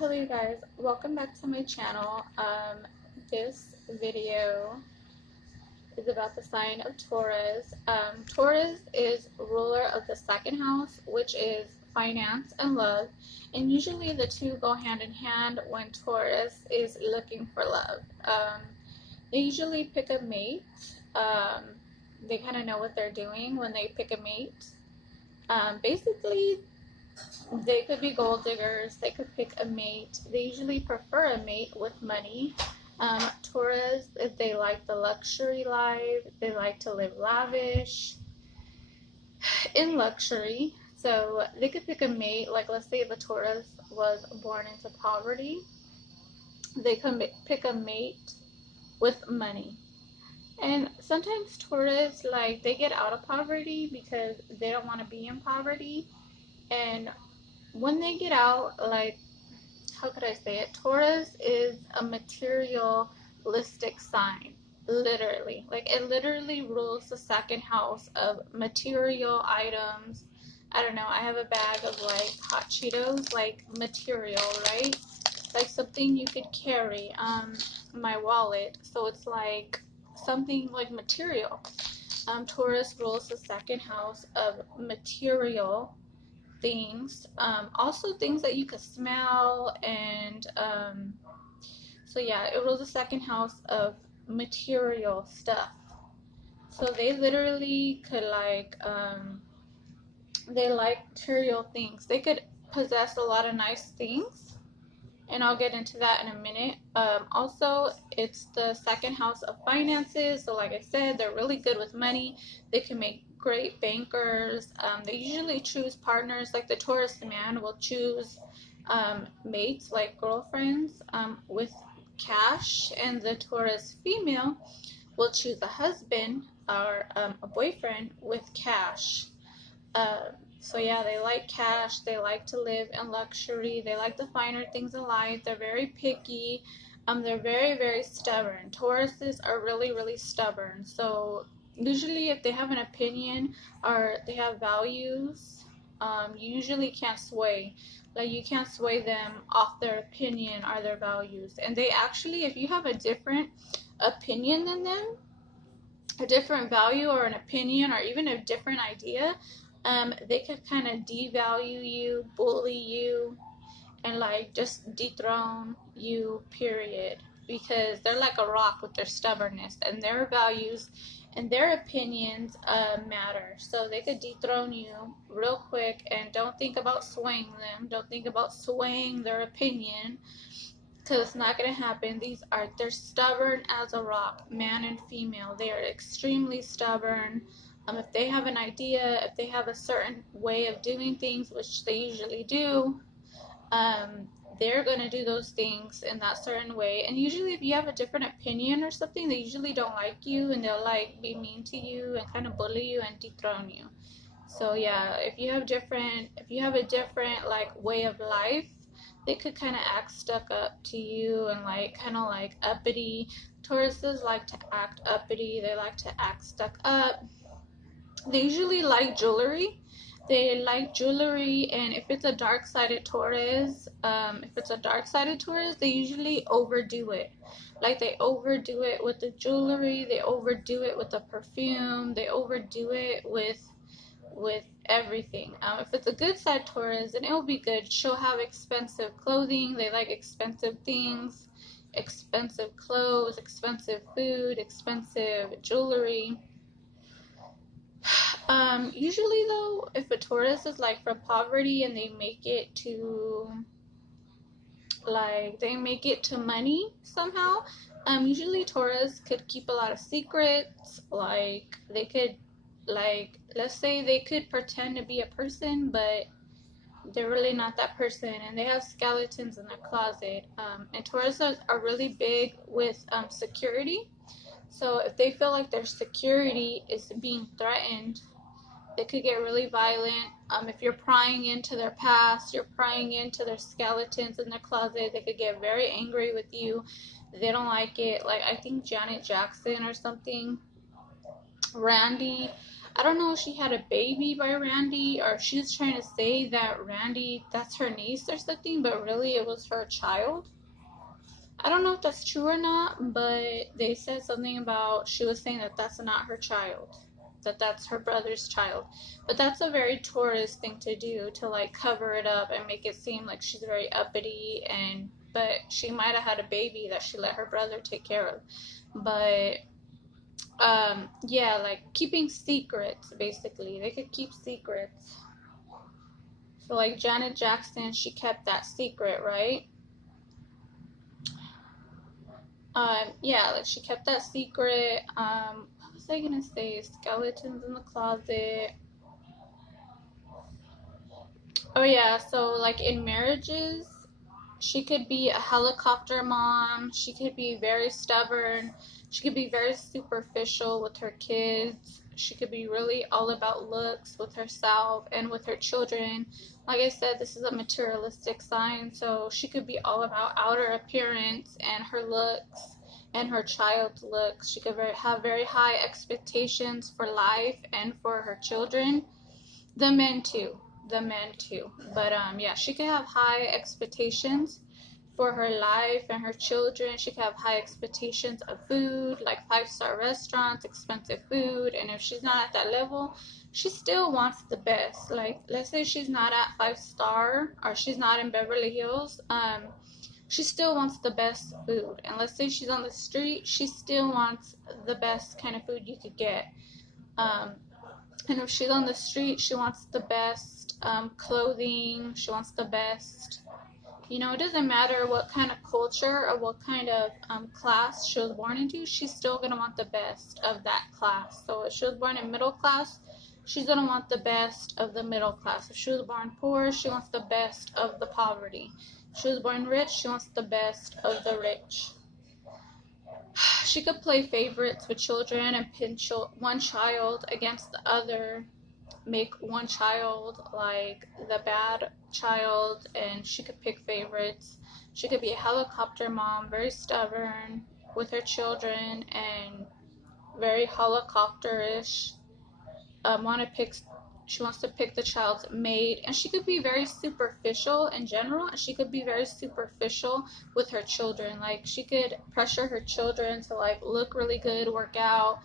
Hello you guys, welcome back to my channel. This video is about the sign of Taurus. Taurus is ruler of the second house, which is finance and love, and usually the two go hand in hand when Taurus is looking for love. They usually pick a mate. They kind of know what they're doing when they pick a mate. Basically, they could be gold diggers. They could pick a mate. They usually prefer a mate with money. Taurus, if they like the luxury life, they like to live lavish in luxury. So they could pick a mate. Like, let's say if a Taurus was born into poverty, they could pick a mate with money. And sometimes Taurus, like, they get out of poverty because they don't want to be in poverty. And when they get out, like, how could I say it? Taurus is a materialistic sign, literally. Like, it literally rules the second house of material items. I don't know, I have a bag of, like, hot Cheetos, like, material, right? Like, something you could carry, my wallet. So it's, like, something, like, material. Taurus rules the second house of material things, also things that you could smell, and so yeah, it rules the second house of material stuff. So they literally could, like, they like material things. They could possess a lot of nice things, and I'll get into that in a minute. Also, it's the second house of finances, so like I said, they're really good with money. They can make great bankers. They usually choose partners. Like, the Taurus man will choose mates, like girlfriends, with cash, and the Taurus female will choose a husband or a boyfriend with cash. So yeah, they like cash, they like to live in luxury, they like the finer things in life, they're very picky, they're very, very stubborn. Tauruses are really, really stubborn. So usually if they have an opinion or they have values, you usually can't sway. Like, you can't sway them off their opinion or their values. And they actually, if you have a different opinion than them, a different value or an opinion or even a different idea, they could kind of devalue you, bully you, and, like, just dethrone you, period. Because they're like a rock with their stubbornness, and their values and their opinions matter. So they could dethrone you real quick, and don't think about swaying them. Don't think about swaying their opinion, because it's not going to happen. They're stubborn as a rock, man and female. They are extremely stubborn. If they have an idea, if they have a certain way of doing things, which they usually do, they're going to do those things in that certain way. And usually if you have a different opinion or something, they usually don't like you, and they'll, like, be mean to you and kind of bully you and dethrone you. So yeah, if you have a different, like, way of life, they could kind of act stuck up to you and, like, kind of like uppity. Tauruses like to act uppity. They like to act stuck up. They usually like jewelry. They like jewelry, and if it's a dark-sided Taurus, they usually overdo it. Like, they overdo it with the jewelry. They overdo it with the perfume. They overdo it with everything. If it's a good side Taurus, then it'll be good. She'll have expensive clothing. They like expensive things, expensive clothes, expensive food, expensive jewelry. Usually though, if a Taurus is, like, from poverty and they make it to money somehow, usually Taurus could keep a lot of secrets. Like, they could, like, let's say they could pretend to be a person, but they're really not that person, and they have skeletons in their closet. And Tauruses are really big with security. So if they feel like their security is being threatened, they could get really violent. If you're prying into their past, you're prying into their skeletons in their closet, they could get very angry with you. They don't like it. Like, I think Janet Jackson or something, Randy, I don't know if she had a baby by Randy or if she's trying to say that Randy, that's her niece or something, but really it was her child. I don't know if that's true or not, but they said something about, she was saying that that's not her child, that that's her brother's child. But that's a very Taurus thing to do, to like cover it up and make it seem like she's very uppity, and but she might have had a baby that she let her brother take care of. But yeah, like keeping secrets, basically. They could keep secrets. So like Janet Jackson, she kept that secret, right? Yeah, like she kept that secret. What was I gonna say? Skeletons in the closet. Oh yeah, so like in marriages, she could be a helicopter mom. She could be very stubborn. She could be very superficial with her kids. She could be really all about looks with herself and with her children. Like I said, this is a materialistic sign, so she could be all about outer appearance and her looks and her child's looks. She could have very high expectations for life and for her children. The men too. The men too. But yeah, she could have high expectations for her life and her children. She could have high expectations of food, like 5-star restaurants, expensive food. And if she's not at that level, she still wants the best. Like, let's say she's not at 5-star or she's not in Beverly Hills. She still wants the best food. And let's say she's on the street, she still wants the best kind of food you could get. And if she's on the street, she wants the best clothing. She wants the best. It doesn't matter what kind of culture or what kind of class she was born into. She's still going to want the best of that class. So if she was born in middle class, she's going to want the best of the middle class. If she was born poor, she wants the best of the poverty. If she was born rich, she wants the best of the rich. She could play favorites with children and pin one child against the other, make one child like the bad child, and she could pick favorites. She could be a helicopter mom, very stubborn with her children and very helicopterish. She wants to pick the child's mate, and she could be very superficial in general, and she could be very superficial with her children. Like, she could pressure her children to like look really good, work out,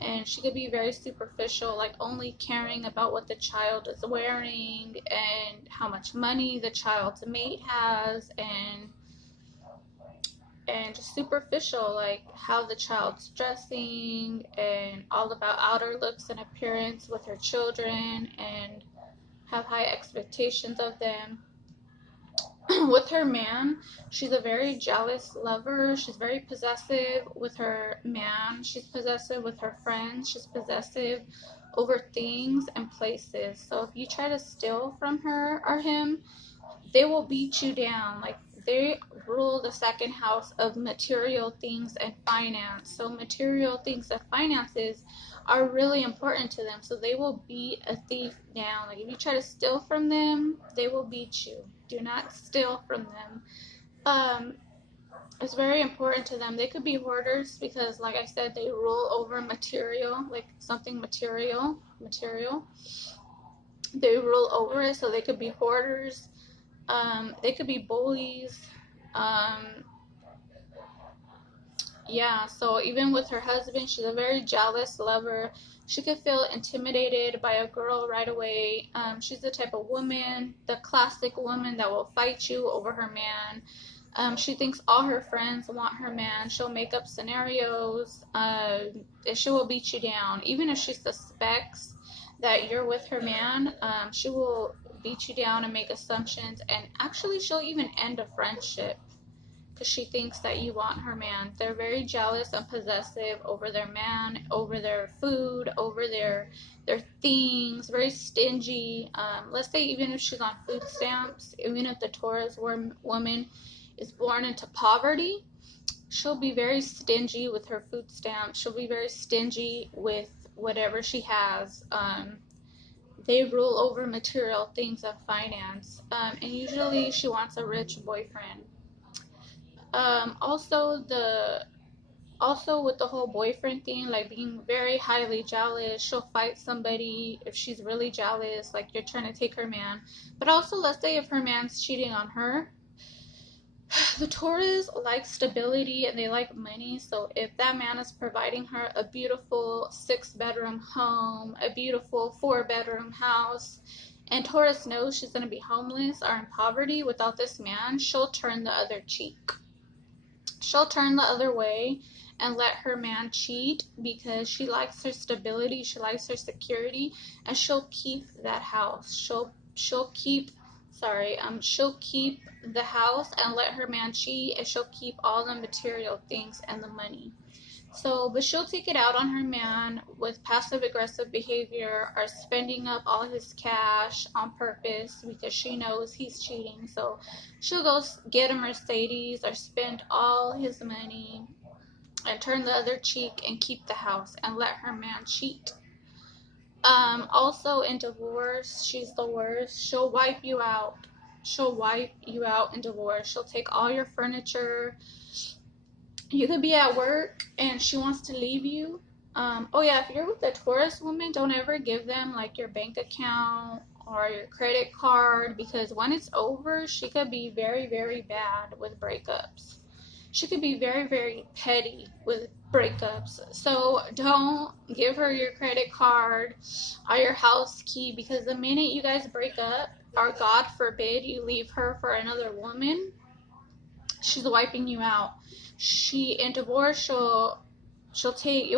and she could be very superficial, like only caring about what the child is wearing and how much money the child's mate has, and just superficial, like how the child's dressing and all about outer looks and appearance with her children, and have high expectations of them. With her man, she's a very jealous lover. She's very possessive with her man. She's possessive with her friends. She's possessive over things and places. So if you try to steal from her or him, they will beat you down. Like, they rule the second house of material things and finance. So material things and finances are really important to them. So they will beat a thief down. Like, if you try to steal from them, they will beat you. Do not steal from them. It's very important to them. They could be hoarders because, like I said, they rule over material, like something material. They rule over it, so they could be hoarders. They could be bullies. Yeah, so even with her husband, she's a very jealous lover. She could feel intimidated by a girl right away. She's the type of woman, the classic woman that will fight you over her man. She thinks all her friends want her man. She'll make up scenarios. She will beat you down. Even if she suspects that you're with her man, she will beat you down and make assumptions. And actually, she'll even end a friendship because she thinks that you want her man. They're very jealous and possessive over their man, over their food, over their things, very stingy. Let's say even if she's on food stamps, even if the Taurus woman is born into poverty, she'll be very stingy with her food stamps. She'll be very stingy with whatever she has. They rule over material things of finance. And usually she wants a rich boyfriend. Also, Also with the whole boyfriend thing, like being very highly jealous, she'll fight somebody if she's really jealous, like you're trying to take her man. But also, let's say if her man's cheating on her, the Taurus like stability and they like money. So if that man is providing her a beautiful 6-bedroom home, a beautiful 4-bedroom house, and Taurus knows she's going to be homeless or in poverty without this man, she'll turn the other cheek. She'll turn the other way and let her man cheat because she likes her stability, she likes her security, and she'll keep that house. She'll keep she'll keep the house and let her man cheat, and she'll keep all the material things and the money. So, but she'll take it out on her man with passive aggressive behavior or spending up all his cash on purpose because she knows he's cheating. So she'll go get a Mercedes or spend all his money and turn the other cheek and keep the house and let her man cheat. Also in divorce, she's the worst. She'll wipe you out. She'll wipe you out in divorce. She'll take all your furniture. You could be at work and she wants to leave you. Oh yeah, if you're with a Taurus woman, don't ever give them like your bank account or your credit card, because when it's over, she could be very, very bad with breakups. She could be very, very petty with breakups. So don't give her your credit card or your house key, because the minute you guys break up, or God forbid you leave her for another woman, she's wiping you out. In divorce, you'll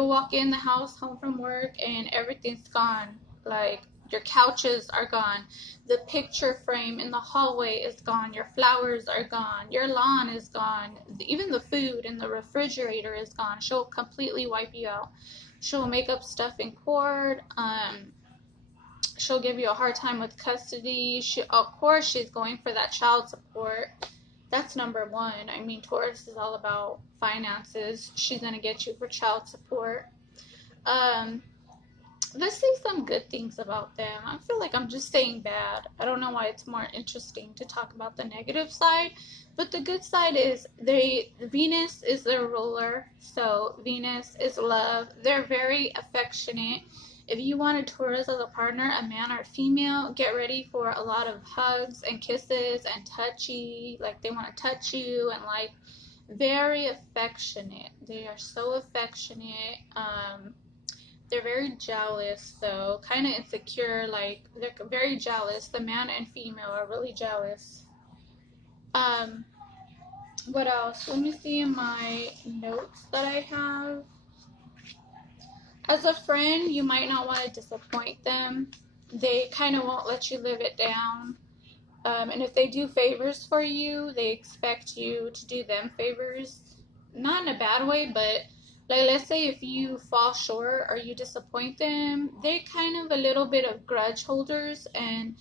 walk in the house home from work and everything's gone. Like your couches are gone, the picture frame in the hallway is gone, your flowers are gone, your lawn is gone, even the food in the refrigerator is gone. She'll completely wipe you out. She'll make up stuff in court. She'll give you a hard time with custody. Of course, she's going for that child support. That's number one. I mean, Taurus is all about finances. She's going to get you for child support. Let's say some good things about them. I feel like I'm just saying bad. I don't know why it's more interesting to talk about the negative side. But the good side is Venus is their ruler. So Venus is love. They're very affectionate. If you want a Taurus as a partner, a man or a female, get ready for a lot of hugs and kisses and touchy. Like they want to touch you and like very affectionate. They are so affectionate. They're very jealous though, kind of insecure. Like they're very jealous. The man and female are really jealous. What else? Let me see in my notes that I have. As a friend, you might not want to disappoint them. They kind of won't let you live it down. And if they do favors for you, they expect you to do them favors. Not in a bad way, but like let's say if you fall short or you disappoint them, they kind of a little bit of grudge holders, and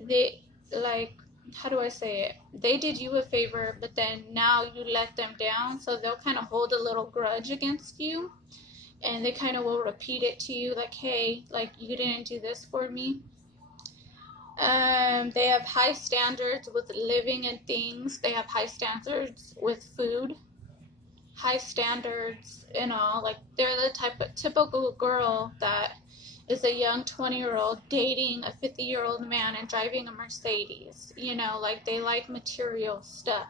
they like, how do I say it? They did you a favor, but then now you let them down, so they'll kind of hold a little grudge against you. And they kind of will repeat it to you like, hey, like you didn't do this for me. They have high standards with living and things. They have high standards with food, high standards in all. Like they're the type of typical girl that is a young 20-year-old dating a 50-year-old man and driving a Mercedes. You know, like they like material stuff.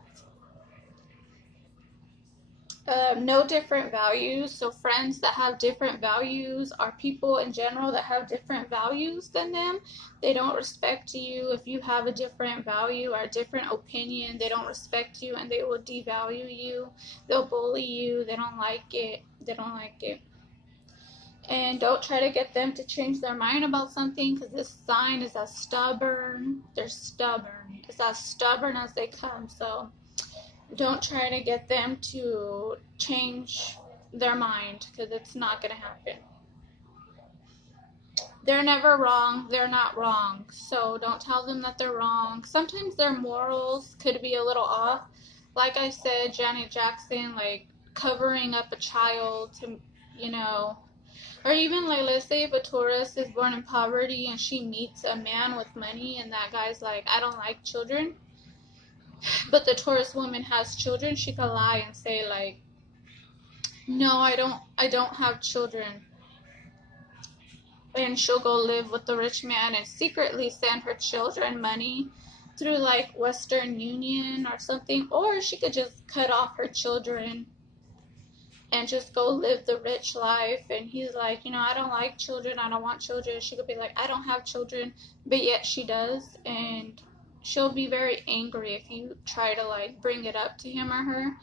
No different values. So friends that have different values, or people in general that have different values than them, they don't respect you. If you have a different value or a different opinion, they don't respect you and they will devalue you. They'll bully you. They don't like it. They don't like it. And don't try to get them to change their mind about something, because this sign is as stubborn. They're stubborn. It's as stubborn as they come. So don't try to get them to change their mind, because it's not going to happen. They're never wrong. They're not wrong. So don't tell them that they're wrong. Sometimes their morals could be a little off. Like I said, Janet Jackson, like covering up a child to, you know, or even like, let's say if a Taurus is born in poverty and she meets a man with money and that guy's like, I don't like children, but the Taurus woman has children, she could lie and say like, No, I don't have children. And she'll go live with the rich man and secretly send her children money through like Western Union or something. Or she could just cut off her children and just go live the rich life. And he's like, I don't like children, I don't want children. She could be like, I don't have children, but yet she does. And she'll be very angry if you try to like bring it up to him or her.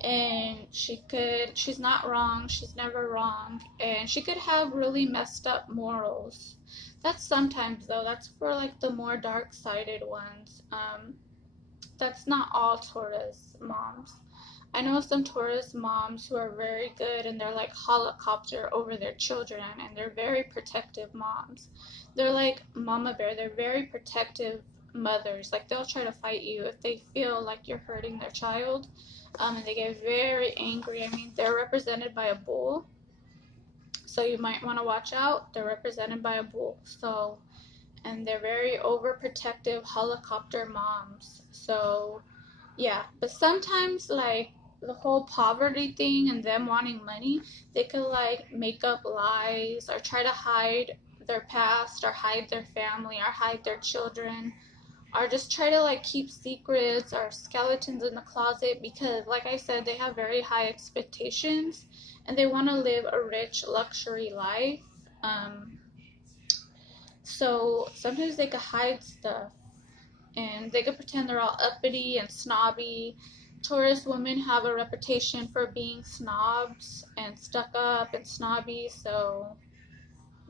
And she's not wrong, she's never wrong, and she could have really messed up morals. That's sometimes, though, that's for like the more dark-sided ones. That's not all Taurus moms. I know some Taurus moms who are very good and they're like helicopter over their children, and they're very protective moms. They're like mama bear, they're very protective mothers. Like they'll try to fight you if they feel like you're hurting their child. And they get very angry. I mean, they're represented by a bull, so you might want to watch out. They're represented by a bull, so, and they're very overprotective helicopter moms. So yeah, but sometimes like the whole poverty thing and them wanting money, they could like make up lies or try to hide their past or hide their family or hide their children, or just try to like keep secrets or skeletons in the closet, because like I said, they have very high expectations and they want to live a rich luxury life. So sometimes they could hide stuff and they could pretend they're all uppity and snobby. Taurus women have a reputation for being snobs and stuck up and snobby, so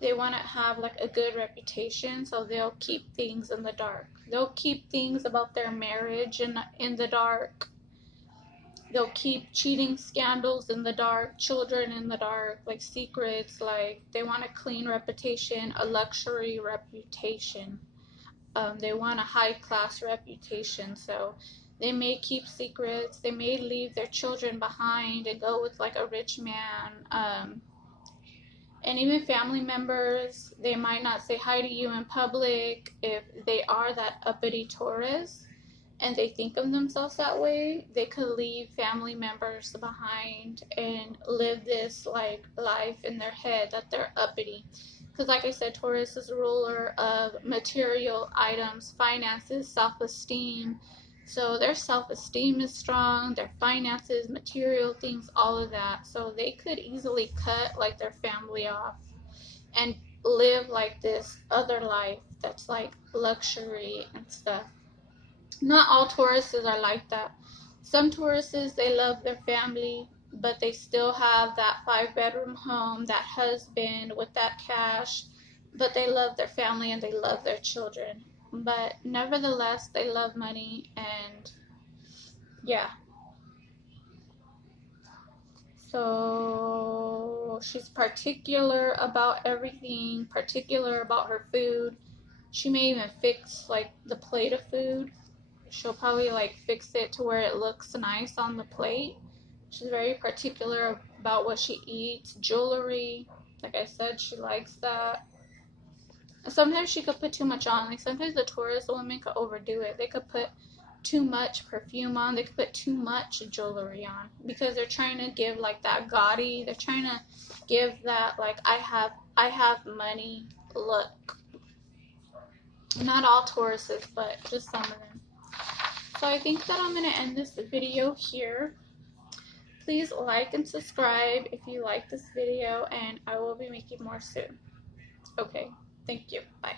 they want to have like a good reputation, so they'll keep things in the dark. They'll keep things about their marriage in the dark. They'll keep cheating scandals in the dark, children in the dark, like secrets. Like they want a clean reputation, a luxury reputation. They want a high class reputation, so they may keep secrets. They may leave their children behind and go with like a rich man. And even family members, they might not say hi to you in public if they are that uppity Taurus and they think of themselves that way. They could leave family members behind and live this like life in their head that they're uppity. Because like I said, Taurus is a ruler of material items, finances, self-esteem. So their self-esteem is strong, their finances, material things, all of that. So they could easily cut like their family off and live like this other life that's like luxury and stuff. Not all Tauruses are like that. Some Tauruses, they love their family, but they still have that 5-bedroom home, that husband with that cash, but they love their family and they love their children. But nevertheless, they love money, and yeah. So she's particular about everything, particular about her food. She may even fix like the plate of food. She'll probably like fix it to where it looks nice on the plate. She's very particular about what she eats. Jewelry, like I said, she likes that. And sometimes she could put too much on. Like sometimes the Taurus women could overdo it. They could put too much perfume on. They could put too much jewelry on because they're trying to give like that gaudy. They're trying to give that like I have money look. Not all Tauruses, but just some of them. So I think that I'm going to end this video here. Please like and subscribe if you like this video, and I will be making more soon. Okay, thank you. Bye.